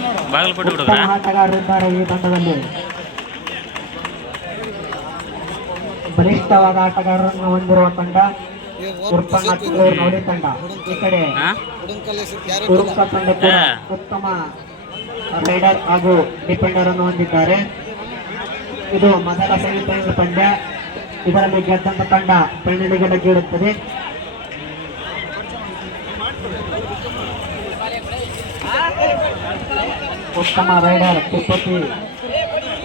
ಉತ್ತಮ ಆಟಗಾರರಿದ್ದಾರೆ ಈ ತಂಡದಲ್ಲಿ. ಬಲಿಷ್ಠವಾದ ಆಟಗಾರರನ್ನು ಹೊಂದಿರುವ ತಂಡ ಉರ್ಪಣ್ಣ ಚಿಕ್ಕೂರು ನೋಡಿ ತಂಡ. ಈ ಕಡೆ ಉರುಪ ತಂಡ ಕೂಡ ಉತ್ತಮ ರೈಡರ್ ಹಾಗೂ ಡಿಫೆಂಡರ್ ಅನ್ನು ಹೊಂದಿದ್ದಾರೆ. ಇದು ಮೊದಲ ಸೆಮಿಫೈನಲ್ ಪಂದ್ಯ. ಇದರಲ್ಲಿ ಗೆದ್ದಂತ ತಂಡ ಫೈನಲಿಗೆ ಲಗ್ಗಿರುತ್ತದೆ. ಉತ್ತಮ ರೈಡರ್ ತಿರುಪತಿ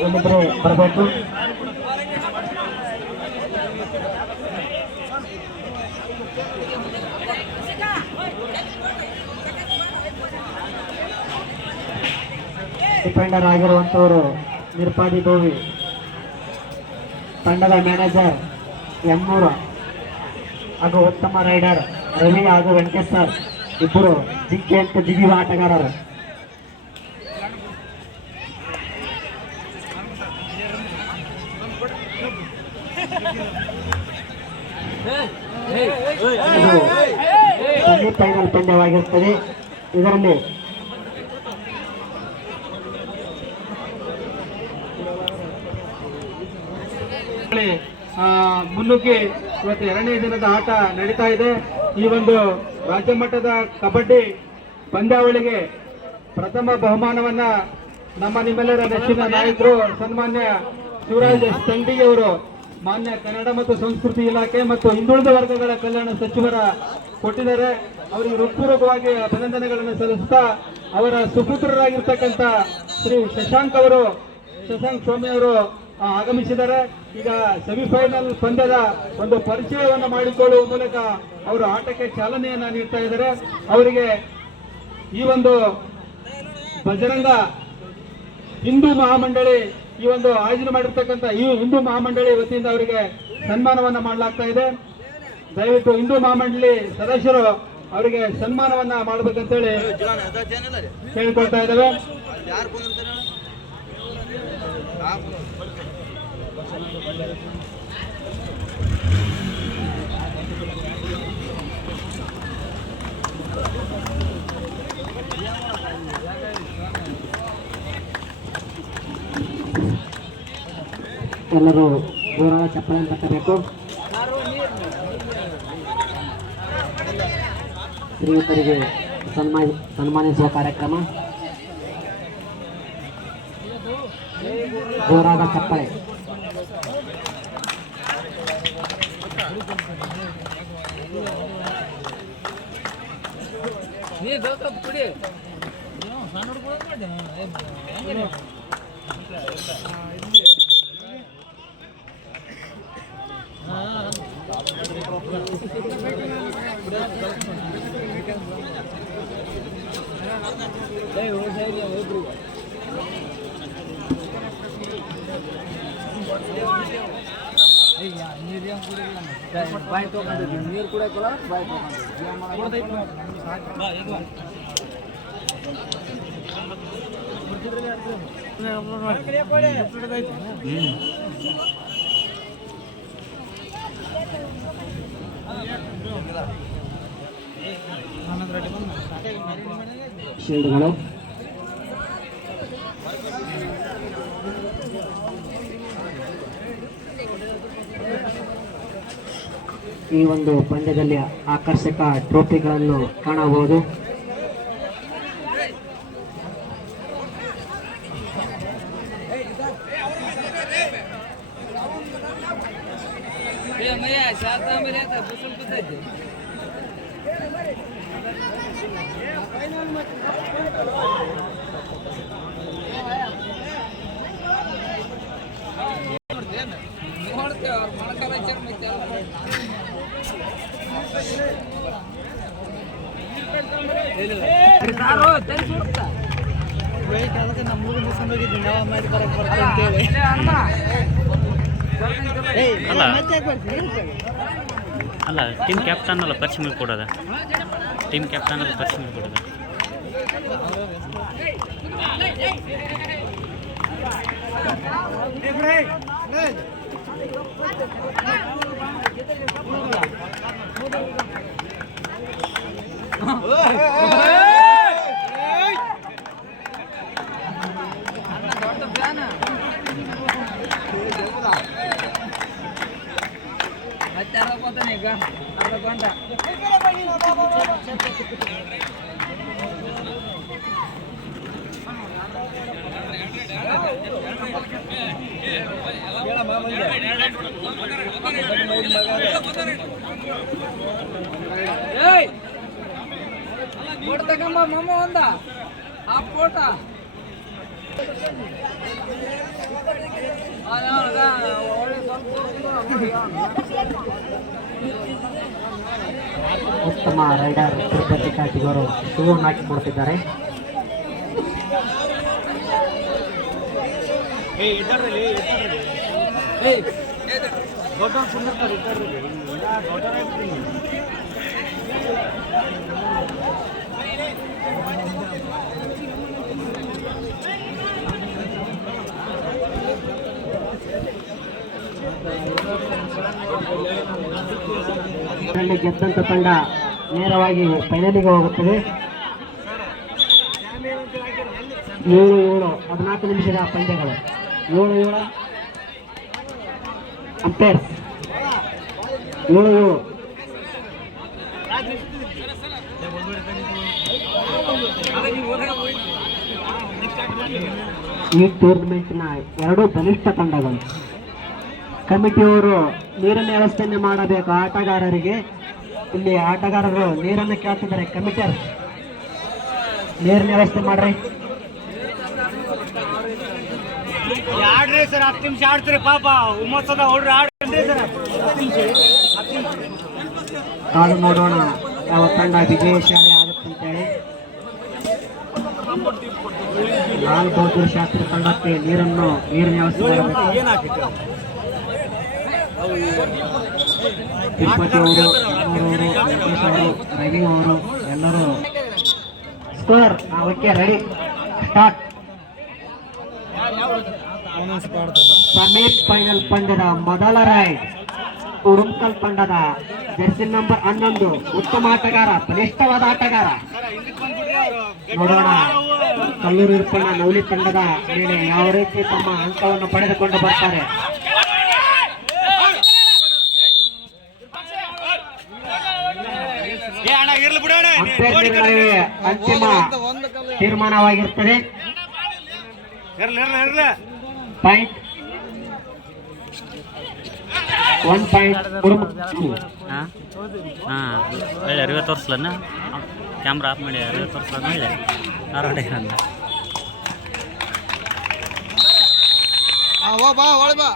ಏನಿದ್ರೆ ಬರಬೇಕು. ಡಿಫೆಂಡರ್ ಆಗಿರುವಂತವರು ನಿರ್ಪಾದಿ ಗೋವಿ. ತಂಡದ ಮ್ಯಾನೇಜರ್ ಎಮ್ಮೂರು ಹಾಗೂ ಉತ್ತಮ ರೈಡರ್ ರವಿ ಹಾಗೂ ವೆಂಕಟೇಶ್ ಸರ್ ಇಬ್ಬರು ಜಿಂಕೆ ಅಂತ ಜಿಗಿಯುವ ಆಟಗಾರರು. ಸೆಮಿಫೈನಲ್ ಪಂದ್ಯವಾಗಿರುತ್ತದೆ. ಇದರಲ್ಲಿ ಮುನ್ನುಗ್ಗಿ ಇವತ್ತು ಎರಡನೇ ದಿನದ ಆಟ ನಡೀತಾ ಇದೆ. ಈ ಒಂದು ರಾಜ್ಯ ಮಟ್ಟದ ಕಬಡ್ಡಿ ಪಂದ್ಯಾವಳಿಗೆ ಪ್ರಥಮ ಬಹುಮಾನವನ್ನ ನಮ್ಮ ನಿಮ್ಮೆಲ್ಲರ ನೆಚ್ಚಿನ ನಾಯಕರು ಸನ್ಮಾನ್ಯ ಶಿವರಾಜ್ ತಂಡಿಯವರು ಮಾನ್ಯ ಕನ್ನಡ ಮತ್ತು ಸಂಸ್ಕೃತಿ ಇಲಾಖೆ ಮತ್ತು ಹಿಂದುಳಿದ ವರ್ಗಗಳ ಕಲ್ಯಾಣ ಸಚಿವರ ಕೊಟ್ಟಿದ್ದಾರೆ. ಅವರಿಗೆ ಹೃತ್ಪೂರ್ವಕವಾಗಿ ಅಭಿನಂದನೆಗಳನ್ನು ಸಲ್ಲಿಸುತ್ತಾ ಅವರ ಸುಪುತ್ರರಾಗಿರ್ತಕ್ಕಂಥ ಶ್ರೀ ಶಶಾಂಕ್ ಸ್ವಾಮಿ ಅವರು ಆಗಮಿಸಿದ್ದಾರೆ. ಈಗ ಸೆಮಿಫೈನಲ್ ಪಂದ್ಯದ ಒಂದು ಪರಿಚಯವನ್ನು ಮಾಡಿಕೊಳ್ಳುವ ಮೂಲಕ ಅವರು ಆಟಕ್ಕೆ ಚಾಲನೆಯನ್ನ ನೀಡ್ತಾ ಇದ್ದಾರೆ. ಅವರಿಗೆ ಈ ಒಂದು ಬಜರಂಗ ಹಿಂದೂ ಮಹಾಮಂಡಳಿ ಈ ಒಂದು ಆಯೋಜನೆ ಮಾಡಿರ್ತಕ್ಕಂಥ ಈ ಹಿಂದೂ ಮಹಾಮಂಡಳಿ ವತಿಯಿಂದ ಅವರಿಗೆ ಸನ್ಮಾನವನ್ನ ಮಾಡಲಾಗ್ತಾ ಇದೆ. ದಯವಿಟ್ಟು ಹಿಂದೂ ಮಹಾಮಂಡಳಿ ಸದಸ್ಯರು ಅವರಿಗೆ ಸನ್ಮಾನವನ್ನ ಮಾಡಬೇಕಂತೇಳಿ ಕೇಳಿಕೊಳ್ತಾ ಇದ್ದೇವೆ. ಎಲ್ಲರೂ ಜೋರಾದ ಚಪ್ಪಾಳೆ ತಟ್ಟಬೇಕು. ಶ್ರೀಯುತರಿಗೆ ಸನ್ಮಾನಿಸುವ ಕಾರ್ಯಕ್ರಮ. ಜೋರಾದ ಚಪ್ಪಾಳೆ. ಬಾಯ್ ತಗೊಂಡಿದ್ವಿ ನೀರು ಕೂಡ ಬಾಯ್ ಶೀಲ್ಡ್ಗಳು ಈ ಒಂದು ಪಂದ್ಯದಲ್ಲಿ ಆಕರ್ಷಕ ಟ್ರೋಫಿಗಳನ್ನು ಕಾಣಬಹುದು. ಅಲ್ಲ ಟೀಮ್ ಕ್ಯಾಪ್ಟನ್ ಅಲ್ಲ ಪರಿಚಯ ಕೊಡೋದ ಟೀಮ್ ಕ್ಯಾಪ್ಟನ್ ಅಲ್ಲ ಪರಿಚಯ ಕೊಡೋದ ಮಮ್ಮ ಒಂದ ಆ ಫೋಟ ಉತ್ತಮ ರೈಡರ್ ತಿರುಪತಿ ಕಾಟಿಗರು ಶೂ ಹಾಕಿ ಕೊಡ್ತಿದ್ದಾರೆ. ಇದರಲ್ಲಿ ಗೆದ್ದಂತ ತಂಡ ನೇರವಾಗಿ ಫೈನಲಿಗೆ ಹೋಗುತ್ತದೆ. 7-7 14 ನಿಮಿಷದ ಪಂದ್ಯಗಳು. 7-7 ಅಂಪೇರ್ 7-7. ಈ ಟೂರ್ನಮೆಂಟ್ನ 2 ಬಲಿಷ್ಠ ತಂಡಗಳು. ಕಮಿಟಿಯವರು ನೀರಿನ ವ್ಯವಸ್ಥೆಯನ್ನು ಮಾಡಬೇಕು ಆಟಗಾರರಿಗೆ. ಇಲ್ಲಿ ಆಟಗಾರರು ನೀರನ್ನು ಕೇಳ್ತಿದ್ದಾರೆ. ಕಮಿಟಿಯರ್ ನೀರಿನ ವ್ಯವಸ್ಥೆ ಮಾಡ್ರಿ. ಆಡ್ರಿ ಸರ್, 10 ನಿಮಿಷ ಆಡ್ತೀರಿ ಪಾಪ. ಹುಮ್ಮಸ್ಸದ ಹೊಡ್ರಿ, ಆಡ್ರಿ ಸರ್. ಕಾದು ನೋಡೋಣ ಯಾವ ತಂಡ ವಿಜಯಶಾಲಿ ಆಗುತ್ತೆ ಅಂತೇಳಿ. ಲಾಲ್ ಬಹದ್ದೂರ್ ಶಾಸ್ತ್ರಿ ತಂಡಕ್ಕೆ ನೀರಿನ ವ್ಯವಸ್ಥೆ ಮಾಡಬೇಕು. ತಿರುಪತಿ ಅವರು, ವೆಂಕಟೇಶ್ ಅವರು, ರವಿ ಅವರು ಎಲ್ಲರೂ score okay ready start. Semi final ಪಂದ್ಯದ ಮೊದಲ ರೈಡ್ ಉರುಂಕಲ್ ತಂಡದ ಜರ್ಸಿ ನಂಬರ್ 11 ಉತ್ತಮ ಆಟಗಾರ, ಬಲಿಷ್ಠವಾದ ಆಟಗಾರ. ನೋಡೋಣ ಕಲ್ಲೂರು ಇರ್ಪಣ್ಣ ನವಲಿ ತಂಡದ ಮೇಲೆ ಯಾವ ರೀತಿ ತಮ್ಮ ಅಂಕವನ್ನು ಪಡೆದುಕೊಂಡು ಬರ್ತಾರೆ. ಅಂತಿಮ ತೀರ್ಮಾನವಾಗಿರ್ತದೆ. Point 1 point. ಒಳ್ಳೆ ಅರಿವೆ ತೋರಿಸ್ಲನ್ನ ಕ್ಯಾಮ್ರಾ ಆಫ್ ಮಾಡಿ ಅರಿವೆ ತೋರಿಸ್ಲನ್ನ ಒಳ್ಳೆ ಆರೋಡೆ ಅಂದ ಬಾ ಒಳ ಬಾ.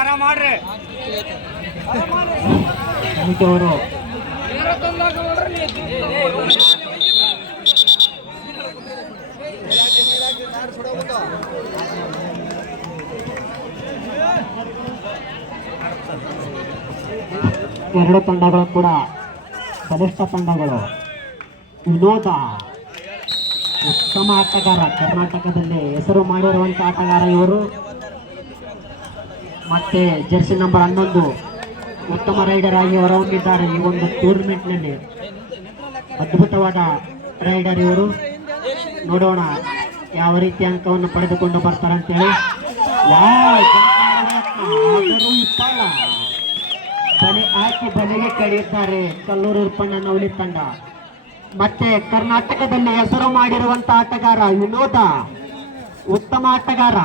ಆರಾಮ್ ಮಾಡ್ರಿ. ಕಮಿಟಿಯವರು ಎರಡು ತಂಡಗಳು ಕೂಡ ಬಲಿಷ್ಠ ತಂಡಗಳು. ವಿನೋದ ಉತ್ತಮ ಆಟಗಾರ, ಕರ್ನಾಟಕದಲ್ಲಿ ಹೆಸರು ಮಾಡಿರುವಂತಹ ಆಟಗಾರ ಇವರು. ಮತ್ತೆ ಜರ್ಸಿ ನಂಬರ್ 11 ಉತ್ತಮ ರೈಡರ್ ಆಗಿ ಹೊರಹೊಮ್ಮಿದ್ದಾರೆ ಈ ಒಂದು ಟೂರ್ನಮೆಂಟ್ನಲ್ಲಿ. ಅದ್ಭುತವಾದ ರೈಡರ್ ಇವರು. ನೋಡೋಣ ಯಾವ ರೀತಿ ಅಂಕವನ್ನು ಪಡೆದುಕೊಂಡು ಬರ್ತಾರೆ ಅಂತೇಳಿ. ಬಲಿ ಹಾಕಿ ಬಲಿಗೆ ಕಳೆಯುತ್ತಾರೆ ಕಲ್ಲೂರು ಇರ್ಪಣ್ಣ ನವಲಿ ತಂಡ. ಮತ್ತೆ ಕರ್ನಾಟಕದಲ್ಲಿ ಹೆಸರು ಮಾಡಿರುವಂತ ಆಟಗಾರ ವಿನೋದ, ಉತ್ತಮ ಆಟಗಾರ.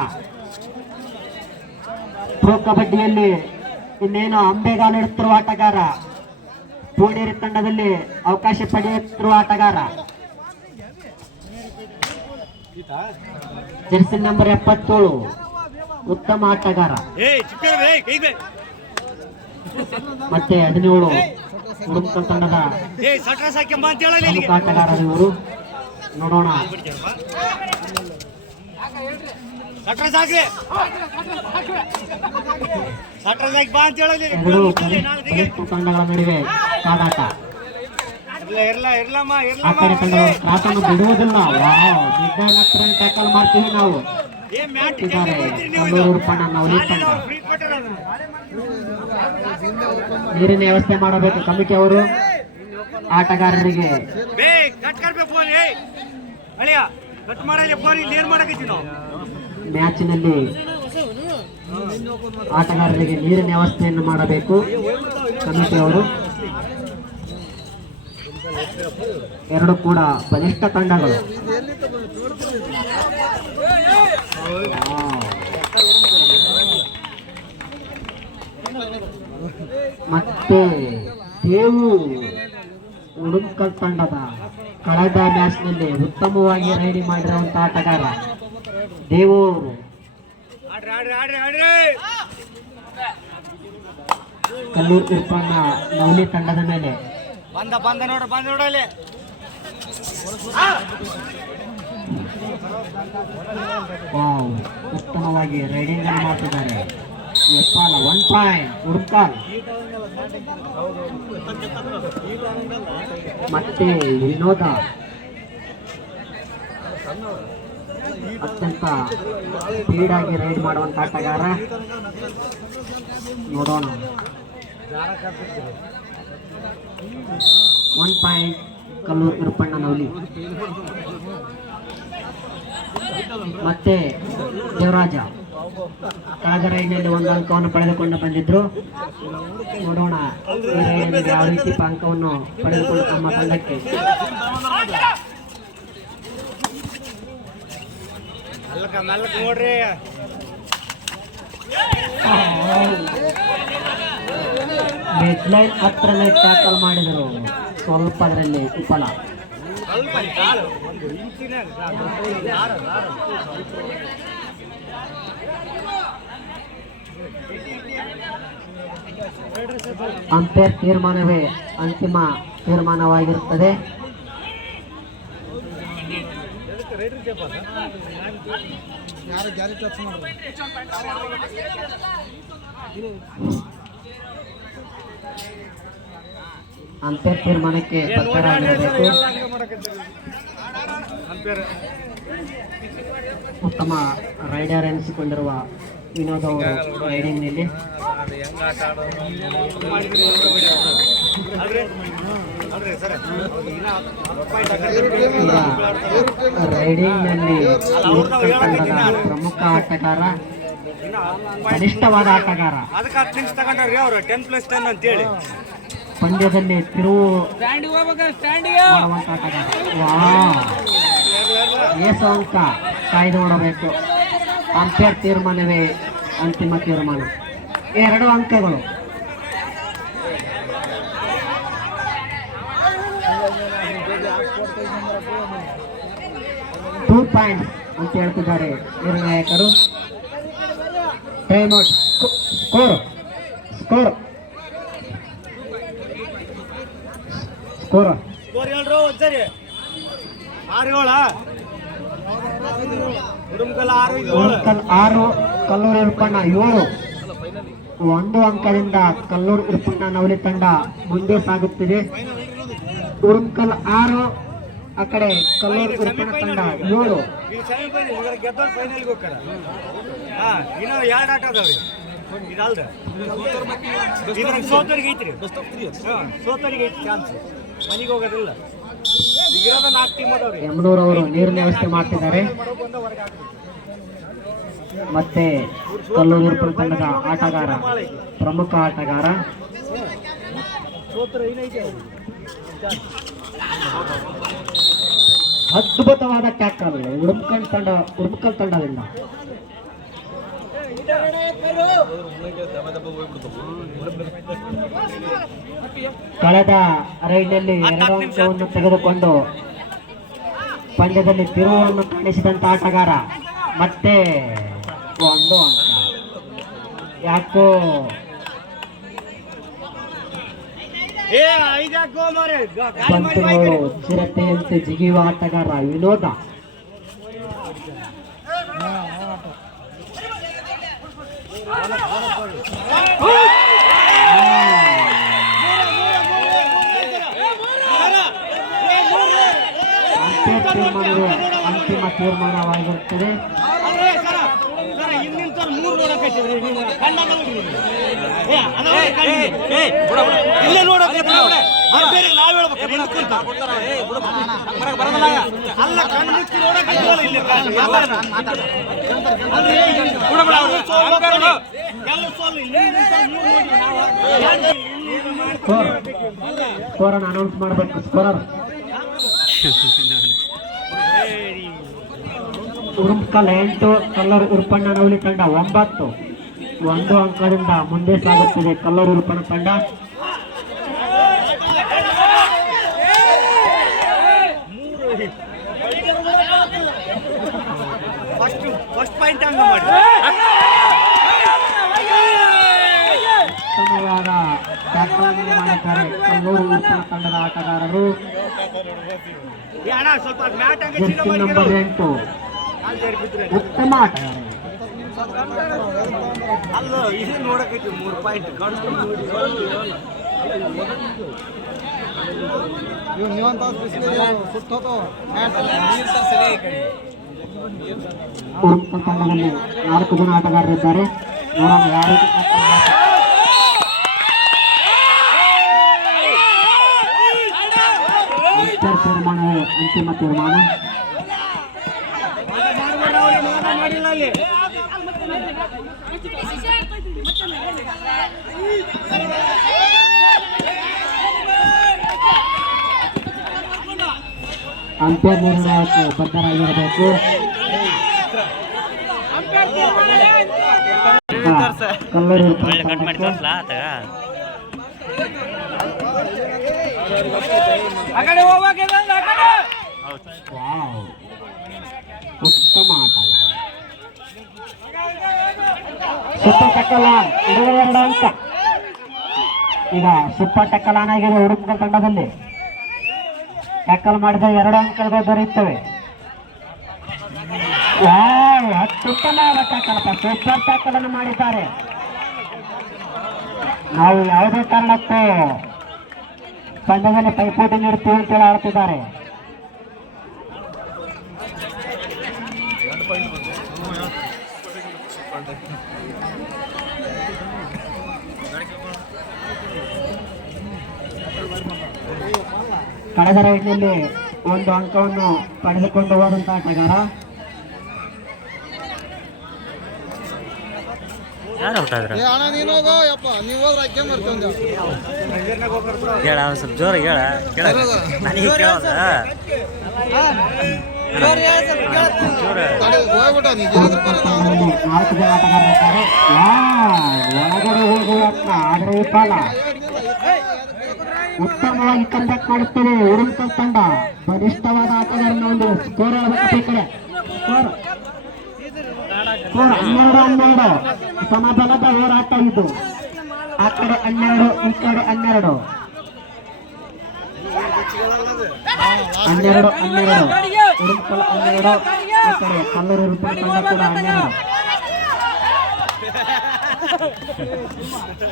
ಪ್ರೊ ಕಬಡ್ಡಿಯಲ್ಲಿ ಇನ್ನೇನು ಅಂಬೆಗಾಲಿಡುತ್ತಿರುವ ಆಟಗಾರ, ಪೂಣೇರಿ ತಂಡದಲ್ಲಿ ಅವಕಾಶ ಪಡೆಯುತ್ತಿರುವ ಆಟಗಾರ. ಜರ್ಸಿ ನಂಬರ್ 77 ಉತ್ತಮ ಆಟಗಾರ. ಮತ್ತೆ 17 ಉಡುಂಕಲ್ ತಂಡದ ಪ್ರಮುಖ ಆಟಗಾರ ಇವರು. ನೋಡೋಣ ಎರಡು ಬಲಿಷ್ಠ ತಂಡಗಳ ನಡುವೆ ಕಾದಾಟ. ಆ ಕಡೆ ತಂಡದವರು ಕ್ರಾಸನ್ನು ಬಿಡುವುದಿಲ್ಲ. ವಾವ್, ಟ್ಯಾಕಲ್ ಮಾಡ್ತೀವಿ ನಾವು. ಇದ್ದಾರೆ ಕಲ್ಲೂರು ಉರ್ಪಣ್ಣ ನವಲಿ ತಂಡ. ನೀರಿನ ವ್ಯವಸ್ಥೆ ಮಾಡಬೇಕು ಕಮಿಟಿ ಅವರು ಆಟಗಾರರಿಗೆ. ಮ್ಯಾಚಿನಲ್ಲಿ ಆಟಗಾರರಿಗೆ ನೀರಿನ ವ್ಯವಸ್ಥೆಯನ್ನು ಮಾಡಬೇಕು ಕಮಿಟಿ ಅವರು. ಎರಡು ಕೂಡ ಬಲಿಷ್ಠ ತಂಡಗಳು. ಮತ್ತೆ ದೇವು ಉಡುಂಕಲ್ ತಂಡದ ಕಳೆದ ಮ್ಯಾಚ್ನಲ್ಲಿ ಉತ್ತಮವಾಗಿ ರೈಡಿಂಗ್ ಮಾಡಿರುವಂತಹ ಆಟಗಾರ ದೇವು ಅವರು. ಕಲ್ಲೂರು ಉರ್ಪಣ್ಣ ನವಲಿ ತಂಡದ ಮೇಲೆ ವಾವ್, ಉತ್ತಮವಾಗಿ ರೈಡಿಂಗ್ ಅನ್ನು ಮಾಡ್ತಿದ್ದಾರೆ. 1 ಪಾಯಿಂಟ್ ಉಡುಂಕಲ್. ಮತ್ತೆ ವಿನೋದ ಅತ್ಯಂತ ಸ್ಪೀಡ್ ಆಗಿ ರೈಡ್ ಮಾಡುವಂತ ಆಟಗಾರ. ನೋಡೋಣ. 1 ಪಾಯಿಂಟ್ ಕಲ್ಲೂರು ಉರ್ಪಣ್ಣ ನವಲಿ. ಮತ್ತೆ ದೇವರಾಜ ಕಳೆದ ರೈಡ್ನಲ್ಲಿ 1 ಅಂಕವನ್ನು ಪಡೆದುಕೊಂಡು ಬಂದಿದ್ರು. ನೋಡೋಣ ಈ ರೈಡ್ನಲ್ಲಿ ಯಾವ ರೀತಿ ಅಂಕವನ್ನು ಪಡೆದುಕೊಂಡು ತಮ್ಮ ತಂಡಕ್ಕೆ. ಡೆಡ್ಲೈನ್ ಹತ್ರನೇ ಟ್ಯಾಕಲ್ ಮಾಡಿದರು. ಸ್ವಲ್ಪ ಅದರಲ್ಲಿ ವಿಫಲ. ಅಂಪೈರ್ ತೀರ್ಮಾನವೇ ಅಂತಿಮ ತೀರ್ಮಾನವಾಗಿರುತ್ತದೆ. ಅಂಪೈರ್ ತೀರ್ಮಾನಕ್ಕೆ ಬದ್ಧರಾಗಿರಬೇಕು. ಉತ್ತಮ ರೈಡರ್ ಎನಿಸಿಕೊಂಡಿರುವ ವಿನೋದ್ ಅವರು ರೈಡಿಂಗ್ನಲ್ಲಿ ರೈಡಿಂಗ್ನಲ್ಲಿ ತಂಡದ ಪ್ರಮುಖ ಆಟಗಾರ, ಬಲಿಷ್ಠವಾದ ಆಟಗಾರ. ಪಂದ್ಯದಲ್ಲಿ ತಿರುವು ಮಾಡುವಂತ ಆಟಗಾರ. ಏಸು ಅಂಕ ಕಾಯ್ದು ನೋಡಬೇಕು. ಅಂಪೈರ್ ತೀರ್ಮಾನವೇ ಅಂತಿಮ ತೀರ್ಮಾನ. 2 ಅಂಕಗಳು. $2 ಪಾಯಿಂಟ್ಸ್ ಅಂತ ಹೇಳ್ತಿದ್ದಾರೆ ನಿರ್ಣಾಯಕರು. Time out. Score score score Udunkal 6, Kalluru Urpanna 7. 1 ಅಂಕದಿಂದ ಕಲ್ಲೂರು ಉರ್ಪಣ್ಣ ನವಲಿ ತಂಡ ಮುಂದೆ ಸಾಗುತ್ತಿದೆ. ಉಡುಂಕಲ್ 6, ಆ ಕಡೆ ಕಲ್ಲೂರು ಉರ್ಪಣ್ಣ ತಂಡ 7. ಯಮನೂರ್ ಅವರು ನೀರಿನ ವ್ಯವಸ್ಥೆ ಮಾಡ್ತಿದ್ದಾರೆ. ಮತ್ತೆ ಕಲ್ಲೂರು ಉರ್ಪಣ್ಣ ತಂಡದ ಆಟಗಾರ, ಪ್ರಮುಖ ಆಟಗಾರ. ಅದ್ಭುತವಾದ ಟ್ಯಾಕಲ್ ಉಡುಂಕಲ್ ತಂಡದಿಂದ. ಕಳೆದ ರೈಡ್ನಲ್ಲಿ 2 ಅಂಕವನ್ನು ತೆಗೆದುಕೊಂಡು ಪಂದ್ಯದಲ್ಲಿ ತಿರುವನ್ನು ಕಾಣಿಸಿದಂತ ಆಟಗಾರ. ಮತ್ತೆ 1 ಅಂಕ. ಯಾಕೋ ಬಂತು ಚಿರತೆಯಂತೆ ಜಿಗಿಯುವ ಆಟಗಾರ ವಿನೋದ. ಇದು ಅಂತಿಮ ತೀರ್ಮಾನವಾಗಿರುತ್ತದೆ. ಸ್ಕೋರ್ ಅನೌನ್ಸ್ ಮಾಡಬೇಕು. ಸ್ಕೋರರ್ ಉರುಂಕಲ್ 8, ಕಲ್ಲೂರು ಉರುಪಣ್ಣನವಲಿ ತಂಡ 9. 1 ಅಂಕದಿಂದ ಮುಂದೆ ಸಾಗುತ್ತದೆ ಕಲ್ಲೂರು ಉರುಪಣ್ಣ ತಂಡ. ಉತ್ತಮವಾದ ಟ್ಯಾಕಲ್ ಮಾಡಿದ್ದಾರೆ ಕಲ್ಲೂರು ಉರುಪಣ್ಣ ತಂಡದ ಆಟಗಾರರು. ಜೆರ್ಸಿ ನಂಬರ್ 8 ಉತ್ತಮ ಆಟಗಾರ. ಉರುಪಣ್ಣ ತಂಡದಲ್ಲಿ 4 ಜನ ಆಟಗಾರರಿದ್ದಾರೆ. ನೋಡೋಣ ಯಾವ ರೀತಿ ತೀರ್ಮಾನವೇ ಅಂತಿಮ ತೀರ್ಮಾನ. ಅಂಪೈರ್ ನಿರ್ಣಯಕ್ಕೆ ಬದ್ಧರಾಗಿರಬೇಕು. ಕಲ್ಲೂರು ಒಳ್ಳೆ ಕಟ್ ಮಾಡಿ ತೋರ್ಸ್ಲಾ ಆತಗ ಉತ್ತಮ ಆಟ. ಸೂಪರ್ ಟಕ್ಕಲಾನ್ 2 ಅಂಕ. ಈಗ ಸೂಪರ್ ಟಕ್ಕಲಾನ್ ಆಗಿದೆ ಉರುಪುಗಳ ತಂಡದಲ್ಲಿ. ಟ್ಯಾಕಲ್ ಮಾಡಿದ 2 ಅಂಕಗಳು ದೊರೆಯುತ್ತವೆ. ಅತ್ಯುತ್ತಮವಾದ ಟ್ಯಾಕಲ್, ಸೂಪರ್ ಟ್ಯಾಕಲ್ ಅನ್ನು ಮಾಡಿದ್ದಾರೆ. ನಾವು ಯಾವುದೇ ಕಾರಣಕ್ಕೂ ಪಂದ್ಯದಲ್ಲಿ ಪೈಪೋಟಿ ನೀಡುತ್ತೀವಿ ಅಂತೇಳಿ ಆಡ್ತಿದ್ದಾರೆ. ಕಳೆದ ರೈಡ್ನಲ್ಲಿ 1 ಅಂಕವನ್ನು ಪಡೆದುಕೊಂಡು ಹೋದಂತ ಆಟಗಾರ. ಯಾರು ಔಟ್ ಆದ್ರ ಹೇಳ ಸ್ವಲ್ಪ ಜೋರ ಹೇಳ ನನಗೆ ಕೇಳೋದ ಜೋರ 4 ಜನ ಆಟಗಾರರಿದ್ದಾರೆ. ಒಳಗಡೆ ಹೋಗುವ ಆದ್ರೆ ವಿಫಲ. ಉತ್ತಮವಾಗಿ ಕಂಡಕ್ಟ್ ಮಾಡುತ್ತದೆ ಉರುಂಕಲ್ ತಂಡ. ಬಲಿಷ್ಠವಾದ ಆಟಗಾರನ್ನು ಒಂದು ಸ್ಕೋರ್ ಆಗಬೇಕು. ಈ ಕಡೆ ಸ್ಕೋರ್ 12-12 ಸಮಬಲದ ಹೋರಾಟ ಇದು. ಆ ಕಡೆ 12, ಈ ಕಡೆ 12. 12-12 ಉರುಂಕಲ್ 12, ಈ ಕಡೆ ಕಲ್ಲೂರು ಉರುಪಣ್ಣ ತಂಡ ಕೂಡ 12.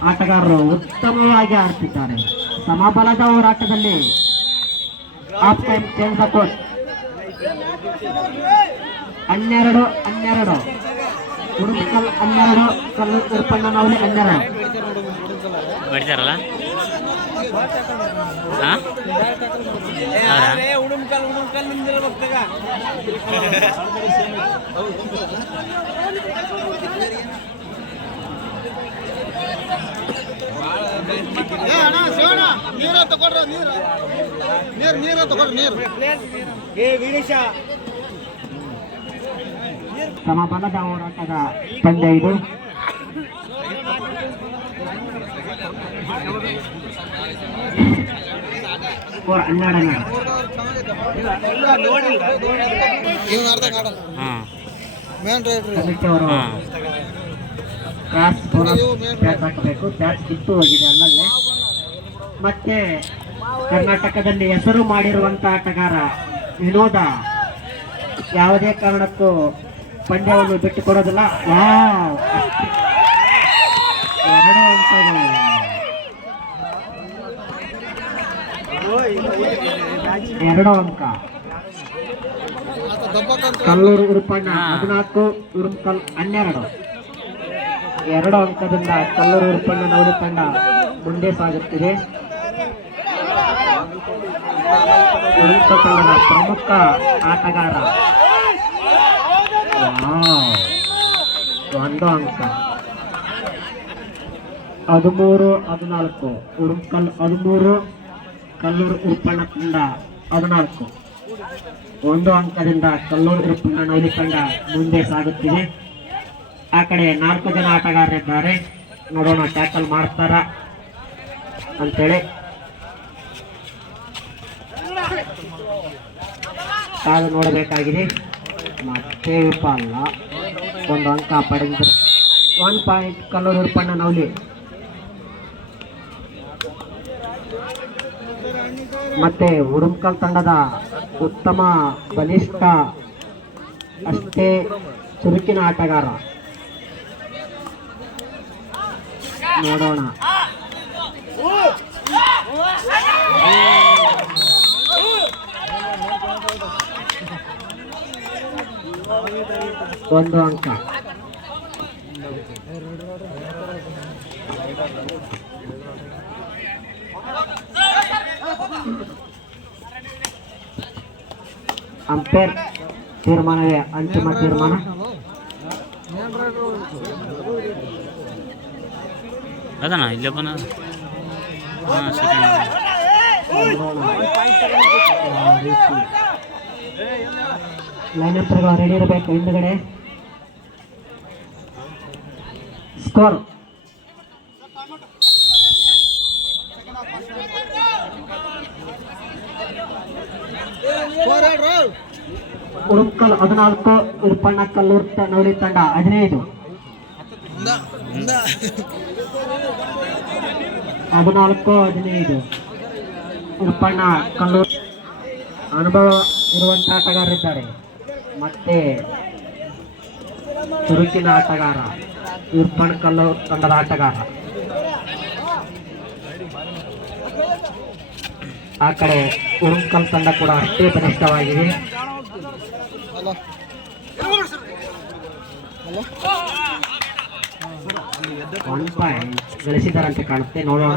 ಆಟಗಾರರು ಉತ್ತಮವಾಗಿ ಆಡ್ತಿದ್ದಾರೆ. ಸಮಬಲದ ಹೋರಾಟದಲ್ಲಿ half time change the court. 12-12 Urupal 12, Kalluru ಉರುಪಣ್ಣನವಲಿ 12. ಹೊಡಿತಾರಲ್ಲ ಸಮಬಲದ ಹೋರಾಟದ ಪಂದ್ಯ ಇದು. ಸ್ಕೋರ್ 12-12. ಕಮಿಟಿ ಅವರು ಬ್ಯಾಟ್ ಹಾಕಬೇಕು. ಬ್ಯಾಟ್ ಕಿತ್ತು ಹೋಗಿದೆ ಅಲ್ಲಲ್ಲೇ. ಮತ್ತೆ ಕರ್ನಾಟಕದಲ್ಲಿ ಹೆಸರು ಮಾಡಿರುವಂತ ಆಟಗಾರ ವಿನೋದ ಯಾವುದೇ ಕಾರಣಕ್ಕೂ ಪಂದ್ಯವನ್ನು ಬಿಟ್ಟುಕೊಡೋದಿಲ್ಲ. 2 ಅಂಕಗಳು. 2 ಅಂಕ. ಕಲ್ಲೂರು ಉರುಪಣ್ಣ 14, ಉರುಮ್ಕಲ್ 12. 2 ಅಂಕದಿಂದ ಕಲ್ಲೂರು ಉರುಪಣ್ಣ ನವಲಿ ತಂಡ ಮುಂದೆ ಸಾಗುತ್ತಿದೆ. ಉರುಮ್ಕಲ್ ತಂಡದ ಪ್ರಮುಖ ಆಟಗಾರ 1 ಅಂಕ. 13-14, ಉರುಮ್ಕಲ್ 13, ಕಲ್ಲೂರು ಉರುಪಣ್ಣ ತಂಡ 14. 1 ಅಂಕದಿಂದ ಕಲ್ಲೂರು ಉರುಪಣ್ಣ ನವಲಿ ತಂಡ ಮುಂದೆ ಸಾಗುತ್ತಿದೆ. ಆ ಕಡೆ 4 ಜನ ಆಟಗಾರರಿದ್ದಾರೆ. ನೋಡೋಣ ಟ್ಯಾಕಲ್ ಮಾಡ್ತಾರ ಅಂತೇಳಿ ಕಾದು ನೋಡಬೇಕಾಗಿದೆ. ಮತ್ತೆ ವಿಫಲ. 1 ಅಂಕ ಪಡೆದ 1 ಪಾಯಿಂಟ್ ಕಲ್ಲೂರು ಉರುಪಣ್ಣ ನವಲಿ. ಮತ್ತೆ ಉರುಮ್ಕಲ್ ತಂಡದ ಉತ್ತಮ ಬಲಿಷ್ಠ ಅಷ್ಟೇ ಚುರುಕಿನ ಆಟಗಾರ. ನೋಡೋಣ. ಒಂದು ಅಂಕ. ಅಂಪೇರ್ ತೀರ್ಮಾನವೇ ಅಂತಿಮ ತೀರ್ಮಾನ. ಅದಣ್ಣ ಇಲ್ಲಪ್ಪನ ಸೆಕೆಂಡ್ ಲೈನಪ್ಗಳು ರೆಡಿ ಇರಬೇಕು. ಹಿಂದುಗಡೆ ಸ್ಕೋರ್ ಉರುಮ್ಕಲ್ 14, ಉರುಪಣ್ಣ ಕಲ್ಲೂರು ನವಲಿ ತಂಡ 15. 14-15 ಉರುಪಣ್ಣ ಕಲ್ಲೂರು. ಅನುಭವ ಇರುವಂತ ಆಟಗಾರರಿದ್ದಾರೆ. ಮತ್ತೆ ಚುರುಕಿನ ಆಟಗಾರ ಉರುಪಣ್ಣ ಕಲ್ಲೂರು ತಂಡದ ಆಟಗಾರ. ಆ ಕಡೆ ಉರುಮ್ಕಲ್ ತಂಡ ಕೂಡ ಅಷ್ಟೇ ಬಲಿಷ್ಠವಾಗಿದೆ. ಒನ್ ಪಾಯಿಂಟ್ ಗಳಿಸಿದಾರಂತೆ ಕಾಣುತ್ತೆ. ನೋಡೋಣ.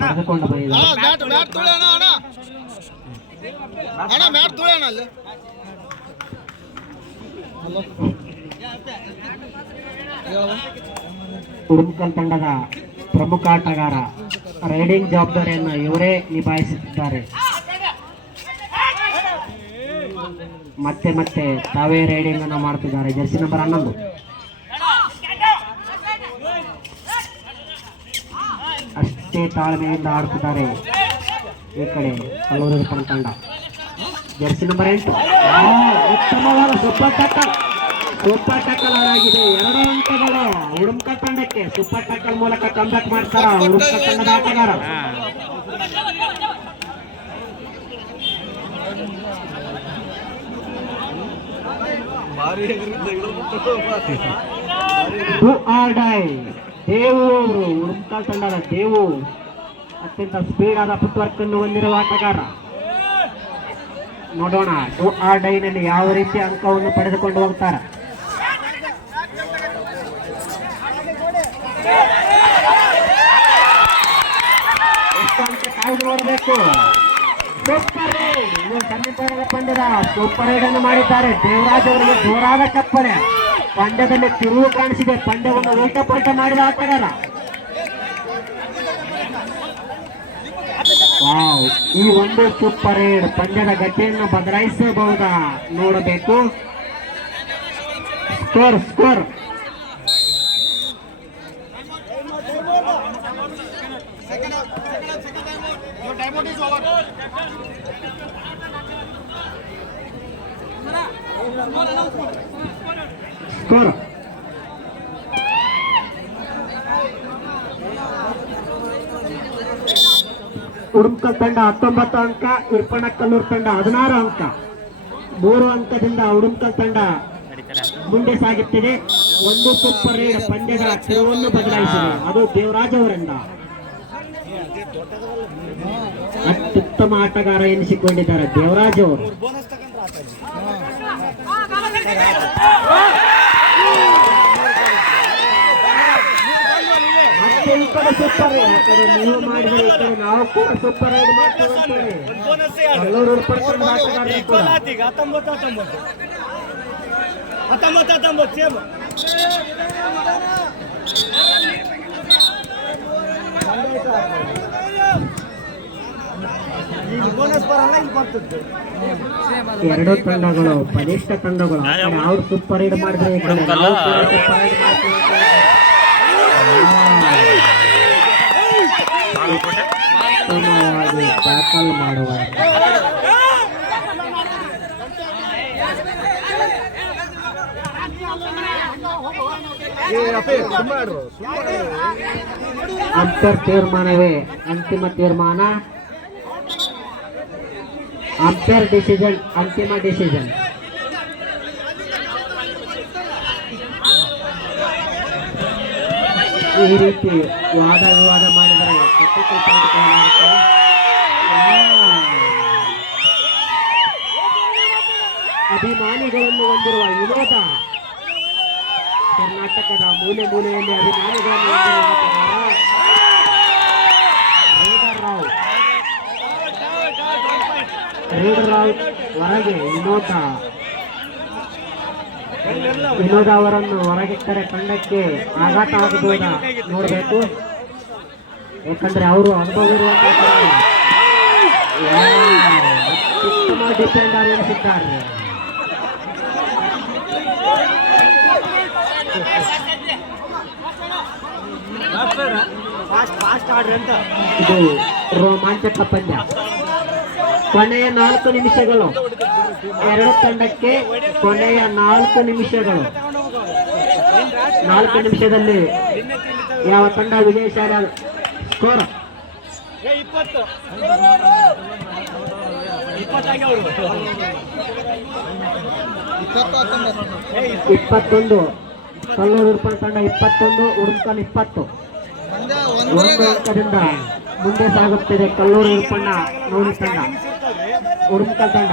ಪಡೆದುಕೊಂಡು ಉರುಮ್ಕಲ್ ತಂಡದ ಪ್ರಮುಖ ಆಟಗಾರ ರೈಡಿಂಗ್ ಜವಾಬ್ದಾರಿಯನ್ನು ಇವರೇ ನಿಭಾಯಿಸುತ್ತಿದ್ದಾರೆ. ಮತ್ತೆ ಮತ್ತೆ ತಾವೇ ರೈಡಿಂಗ್ ಅನ್ನು ಮಾಡುತ್ತಿದ್ದಾರೆ. ಜರ್ಸಿ ನಂಬರ್ 11 ಅಷ್ಟೇ ತಾಳ್ಮೆಯಿಂದ ಆಡುತ್ತಿದ್ದಾರೆ. ಈ ಕಡೆ ಕಲ್ಲೂರು ಉರುಪಣ್ಣ ತಂಡ. ಜರ್ಸಿ ನಂಬರ್ 8 ಉತ್ತಮವಾದ ಸೂಪರ್ ಟ್ಯಾಕಲ್ ಆಗಿದೆ. 2 ಅಂಕಗಳು ಉರುಮ್ಕಲ್ ತಂಡಕ್ಕೆ. ಸೂಪರ್ ಟ್ಯಾಕಲ್ ಮೂಲಕ ಕಂಬ್ಯಾಕ್ ಮಾಡ್ತಾರ ಉರುಮ್ಕಲ್ ತಂಡದ ಆಟಗಾರ. ದೇವು ಅವರು ಉರುಮ್ಕಲ್ ತಂಡದ ದೇವು ಅತ್ಯಂತ ಸ್ಪೀಡ್ ಆದ ಫುಟ್ವರ್ಕ್ ಅನ್ನು ಹೊಂದಿರುವ ಆಟಗಾರ. ನೋಡೋಣ ಡೂ ಆರ್ ಡೈನಲ್ಲಿ ಯಾವ ರೀತಿ ಅಂಕವನ್ನು ಪಡೆದುಕೊಂಡು ಹೋಗ್ತಾರೆ. ಎಷ್ಟು ಅಂಕ ಕಾಯ್ದು ನೋಡಬೇಕು. Super ride. ಇನ್ನು ಸಮೀಪದ ಪಂದ್ಯದ ಸೂಪರ್ ರೈಡ್ ಅನ್ನು ಮಾಡಿದ್ದಾರೆ. ದೇವರಾಜ್ ಅವರಿಗೆ ಜೋರಾದ ಚಪ್ಪಳೆ. ಪಂದ್ಯದಲ್ಲಿ ತಿರುವು ಕಾಣಿಸಿದೆ. ಪಂದ್ಯವನ್ನು ಉಲ್ಟಪಲ್ಟ ಮಾಡಿದ ಆಟಗಾರ. ಈ ಒಂದು ಸೂಪರ್ ರೈಡ್ ಪಂದ್ಯದ ಗತಿಯನ್ನು ಬದಲಾಯಿಸಬಹುದಾ ನೋಡಬೇಕು. ಸ್ಕೋರ್ ಸ್ಕೋರ್ ಸ್ಕೋರ್ ಉರುಮ್ಕಲ್ ತಂಡ 19 ಅಂಕ, ಉರುಪಣ್ಣ ಕಲ್ಲೂರು ತಂಡ 16 ಅಂಕ. 3 ಅಂಕದಿಂದ ಉರುಮ್ಕಲ್ ತಂಡ ಮುಂದೆ ಸಾಗುತ್ತಿದೆ. ಒಂದು ಸೂಪರ್ ರೈಡ್ ಪಂದ್ಯದ ತಿರುವನ್ನು ಬದಲಾಯಿಸಿದೆ. ಅದು ದೇವರಾಜ್ ಅವರಿಂದ. ಅತ್ಯುತ್ತಮ ಆಟಗಾರ ಎನಿಸಿಕೊಂಡಿದ್ದಾರೆ ದೇವರಾಜ್ ಅವರು. ಮತ್ತೆ ಈ ಕಡೆ ಸೂಪರ್, ಆ ಕಡೆ ನೀವು ಮಾಡಿದ್ರೆ ಈ ಕಡೆ ನಾವು ಕೂಡ ಸೂಪರ್ ರೈಡ್ ಮಾಡ್ತೀವಿ ಅಂತೇಳಿ ಕಲ್ಲೂರು ಉರ್ಪಣ ಆಟಗಾರರು ಕೂಡ ಎರಡು ತಂಡಗಳು ಬಲಿಷ್ಠ ತಂಡಗಳು. ಆ ಕಡೆ ಅವ್ರು ಸೂಪರ್ ರೈಡ್ ಮಾಡಿದ್ರೆ ಈ ಕಡೆ ನಾವು ಕೂಡ ಸೂಪರ್ ರೈಡ್ ಮಾಡ್ತೀವಿ ಉತ್ತಮವಾಗಿ ಟ್ಯಾಕಲ್ ಮಾಡುವ ಅಂಪೈರ್ ತೀರ್ಮಾನವೇ ಅಂತಿಮ ತೀರ್ಮಾನ. ಅಂಪೈರ್ ಡಿಸಿಷನ್ ಅಂತಿಮ ಡಿಸಿಷನ್. ಈ ರೀತಿ ವಾದ ವಿವಾದ ಮಾಡಿದರೆ ಅಭಿಮಾನಿಗಳನ್ನು ಹೊಂದಿರುವ ವಿನೋದ, ಕರ್ನಾಟಕದ ಮೂಲೆ ಮೂಲೆಯಲ್ಲಿ ಅಭಿಮಾನಿಗಳನ್ನು ಹೊಂದಿರುವ ರೇಡರ್ ರಾವ್ ಹೊರಗೆ ವಿನೋದ ಅವರನ್ನು ಹೊರಗಿಟ್ಟರೆ ತಂಡಕ್ಕೆ ಆಘಾತ ಆಗಬಹುದಾ ನೋಡಬೇಕು. ಯಾಕಂದ್ರೆ ಅವರು ಅನುಭವ ಉತ್ತಮ ಡಿಫೆಂಡರ್ ಎನಿಸಿದ್ದಾರೆ. ಇದು ರೋಮಾಂಚಕ ಪಂದ್ಯ. ಕೊನೆಯ 4 ನಿಮಿಷಗಳು ಎರಡು ತಂಡಕ್ಕೆ. ಕೊನೆಯ 4 ನಿಮಿಷಗಳು. 4 ನಿಮಿಷದಲ್ಲಿ ಯಾವ ತಂಡ ವಿಜಯಶಾಲಿ ಸ್ಕೋರ್ 21. ಕಲ್ಲೂರು ಉರ್ಪಣ ತಂಡ 21, ಉಡುಪಲ್ 20. ಒಂದು ಅಂಕದಿಂದ ಮುಂದೆ ಸಾಗುತ್ತಿದೆ ಕಲ್ಲೂರು ಉರ್ಪಣ್ಣ ನೋಡಿ ತಂಡ. ಉಡುಪಲ್ ತಂಡ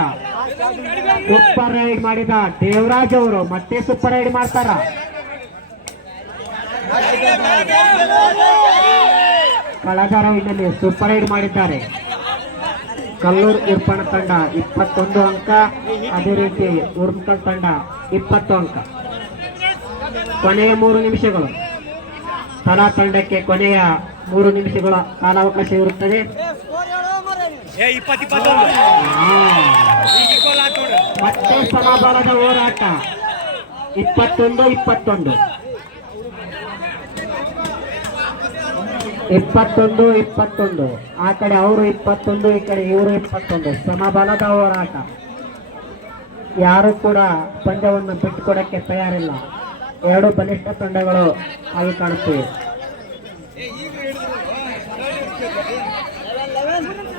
ಸೂಪರ್ ರೈಡ್ ಮಾಡಿದ ದೇವರಾಜ್ ಅವರು ಮತ್ತೆ ಸೂಪರ್ ರೈಡ್ ಮಾಡ್ತಾರ. ಕಳೆದ ರೈಡ್ನಲ್ಲಿ ಸೂಪರ್ ರೈಡ್ ಮಾಡಿದ್ದಾರೆ. ಕಲ್ಲೂರು ಉರ್ಪಣ ತಂಡ 21 ಅಂಕ, ಅದೇ ರೀತಿ ಉಡುಪಲ್ ತಂಡ 20 ಅಂಕ. ಕೊನೆಯ 3 ನಿಮಿಷಗಳು. ತಲಾ ತಂಡಕ್ಕೆ ಕೊನೆಯ 3 ನಿಮಿಷಗಳ ಕಾಲಾವಕಾಶ ಇರುತ್ತದೆ. ಮತ್ತೆ ಸಮಬಲದ ಹೋರಾಟ. 21-21. 21-21. ಆ ಕಡೆ ಅವರು 21, ಈ ಕಡೆ ಇವರು 21. ಸಮಬಲದ ಹೋರಾಟ. ಯಾರು ಕೂಡ ಪಂದ್ಯವನ್ನು ಬಿಟ್ಟುಕೊಡಕ್ಕೆ ತಯಾರಿಲ್ಲ. ಎರಡು ಬಲಿಷ್ಠ ತಂಡಗಳು ಆಗಿ ಕಾಣುತ್ತಿವೆ.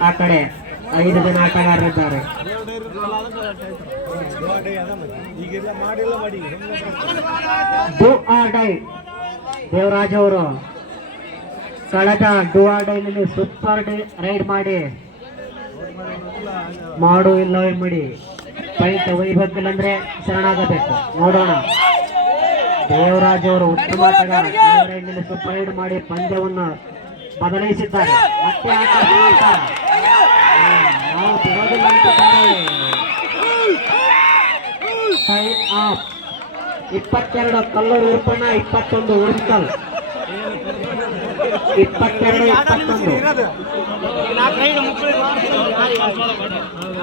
ಆ ಕಡೆ 5 ಜನ ಆಟಗಾರರಿದ್ದಾರೆ. ಡೂ ಆರ್ ಡೈ ದೇವರಾಜ್ ಅವರು ಕಳೆದ ಡೂ ಆರ್ ಡೈನಲ್ಲಿ ಸೂಪರ್ ರೈಡ್ ಮಾಡಿ ಮಾಡು ಇಲ್ಲ ಮಾಡಿ ಪೈಂಟ್ ಒಯ್ಬೇಕಿಲ್ಲ ಅಂದ್ರೆ ಶರಣಾಗಬೇಕು. ನೋಡೋಣ. ದೇವರಾಜ್ ಅವರು ಉತ್ತಮ ಆಟಗಾರ. ರೈಡ್ನಲ್ಲಿ ಸೂಪರ್ ರೈಡ್ ಮಾಡಿ ಪಂದ್ಯವನ್ನು ಬದಲಾಯಿಸಿದ್ದಾರೆ. ಮತ್ತೆ ನಾವು ಬಿಡೋದಿಲ್ಲ ಅಂತಿದ್ದಾರೆ. 22 ಕಲ್ಲೂರು ಉರ್ಪಣ, 21 ಉಡುಪಲ್. 22-21.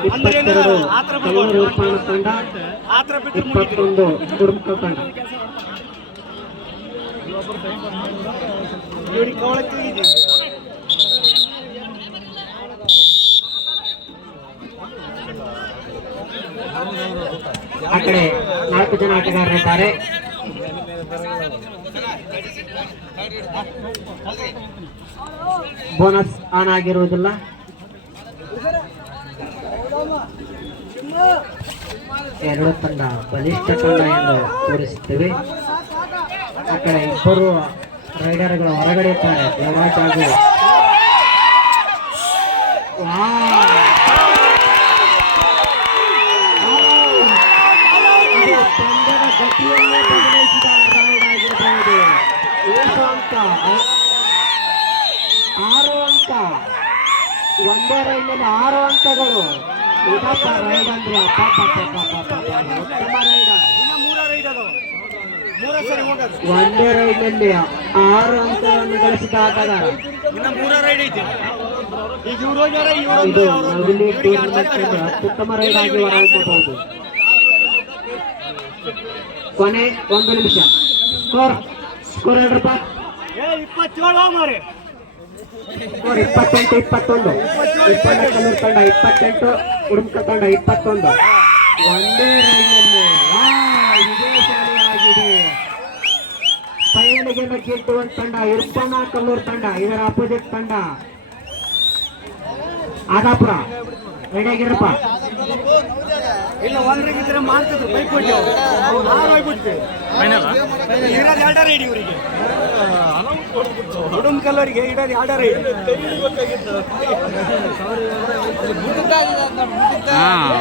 22 ಕಲ್ಲೂರು ಉರ್ಪಣ ತಂಡ, 21 ಉಡುಪಲ್ ತಂಡ. ಆ ಕಡೆ 4 ಜನ ಆಟಗಾರರಿದ್ದಾರೆ. ಬೋನಸ್ ಆನ್ ಆಗಿರುವುದಿಲ್ಲ. ಎರಡು ತಂಡ ಬಲಿಷ್ಠ ತಂಡ ಎಂದು ತೋರಿಸುತ್ತೇವೆ. ಆ ಕಡೆ 2 ರೈಡರ್ಗಳು ಹೊರಗಡೆ ಇದ್ದಾರೆ. ದೇವರಾಜ್ ಹಾಗೂ ಅಂಕ 6 ಅಂಕ. ಒಂದೇ ರೈಡಿನಲ್ಲಿ 6 ಅಂಕಗಳು. ಇದಪ್ಪ ರೈಡ್ ಅಂದ್ರೆ ಉತ್ತಮ ರೈಡರ್. ಒಂದೇ ರೈಡ್ನಲ್ಲಿ 6 ಅಂಕಗಳನ್ನು ಗಳಿಸಿದ ಆಟಗಾರ. ಇದು ನವಿಲಿ ಟೂರ್ನಮೆಂಟ್ ಅತ್ಯುತ್ತಮ ರೈಡ್ ಆಗಿ ಹೊರಹೊಮ್ಮಬಹುದು. ಕೊನೆ 1 ನಿಮಿಷ. ಸ್ಕೋರ್ ಹೇಳ್ರಪ್ಪ. 28-21. ಕಲ್ಲೂರು ತಂಡ 28, ಉಡುಂಕ ತಂಡ 21. ಒಂದೇ ರೈಡ್ನಲ್ಲಿ ವಿಜಯಶಾಲಿಯಾಗಿದೆ. ಫೈನಲ್ಗೆ ಗೆಲ್ಲುವಂತ ತಂಡ ಇರ್ಪಣ ಕಲ್ಲೂರು ತಂಡ. ಇದರ ಅಪೋಸಿಟ್ ತಂಡ ಆದಾಪುರ. ರೆಡಿಯಾಗಿರಪ್ಪ. ಕಲ್ಲರಿಗೆ ಇಡೋದು 2 ರೈಡ್. ಹಾಂ